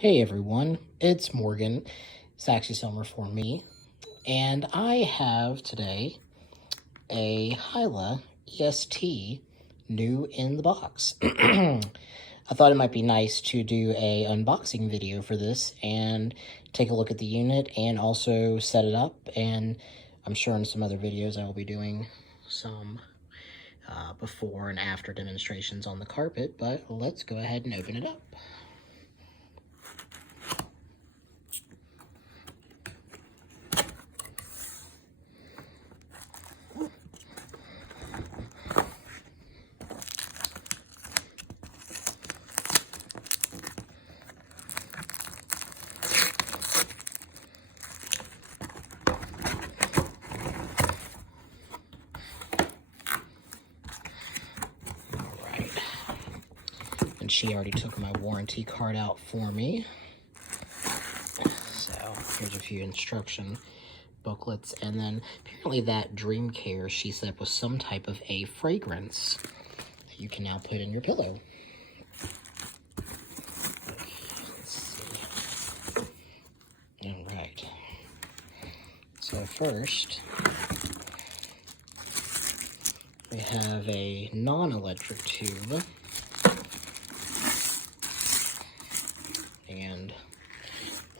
Hey everyone, it's Morgan. It's actually summer for me. And I have today a Hyla EST new in the box. I thought it might be nice to do a unboxing video for this and take a look at the unit and also set it up. And I'm sure in some other videos I will be doing some before and after demonstrations on the carpet, but let's go ahead and open it up. And she already took my warranty card out for me. So here's a few instruction booklets, and then apparently that Dream Care she said was some type of a fragrance that you can now put in your pillow. Let's see. All right. So first, we have a non-electric tube. And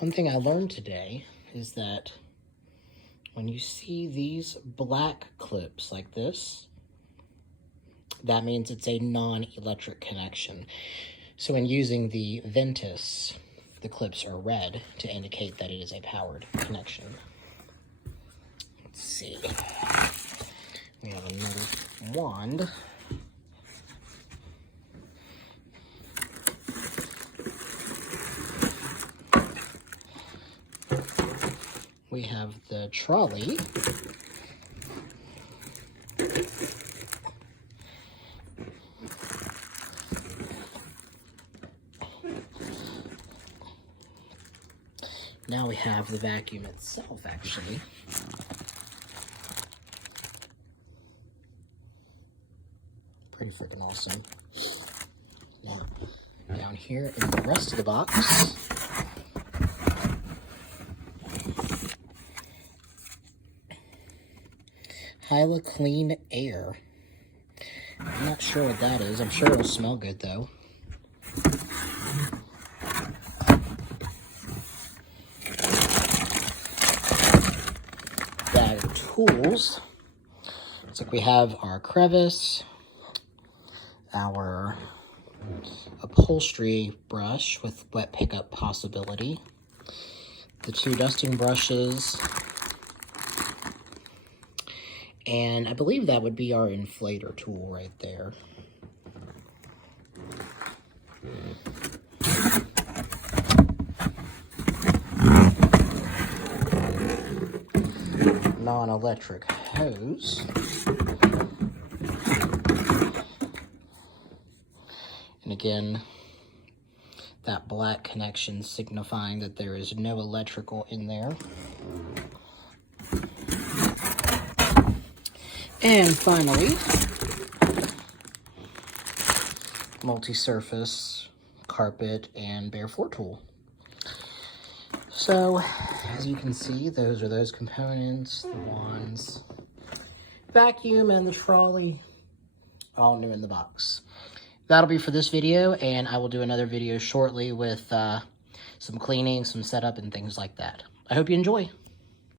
one thing I learned today is that when you see these black clips like this, that means it's a non-electric connection. So when using the Ventus, the clips are red to indicate that it is a powered connection. Let's see. We have another wand. We have the trolley. Now we have the vacuum itself, actually. Pretty freaking awesome. Now, down here in the rest of the box, Hyla Clean Air. I'm not sure what that is. I'm sure it'll smell good, though. Bag of tools. Looks like we have our crevice, our upholstery brush with wet pickup possibility, the two dusting brushes, and I believe that would be our inflator tool right there. Non-electric hose. And again, that black connection signifying that there is no electrical in there. And finally, multi-surface carpet and bare floor tool. So, as you can see, those are those components, the wands, vacuum, and the trolley, all new in the box. That'll be for this video, and I will do another video shortly with some cleaning, some setup, and things like that. I hope you enjoy.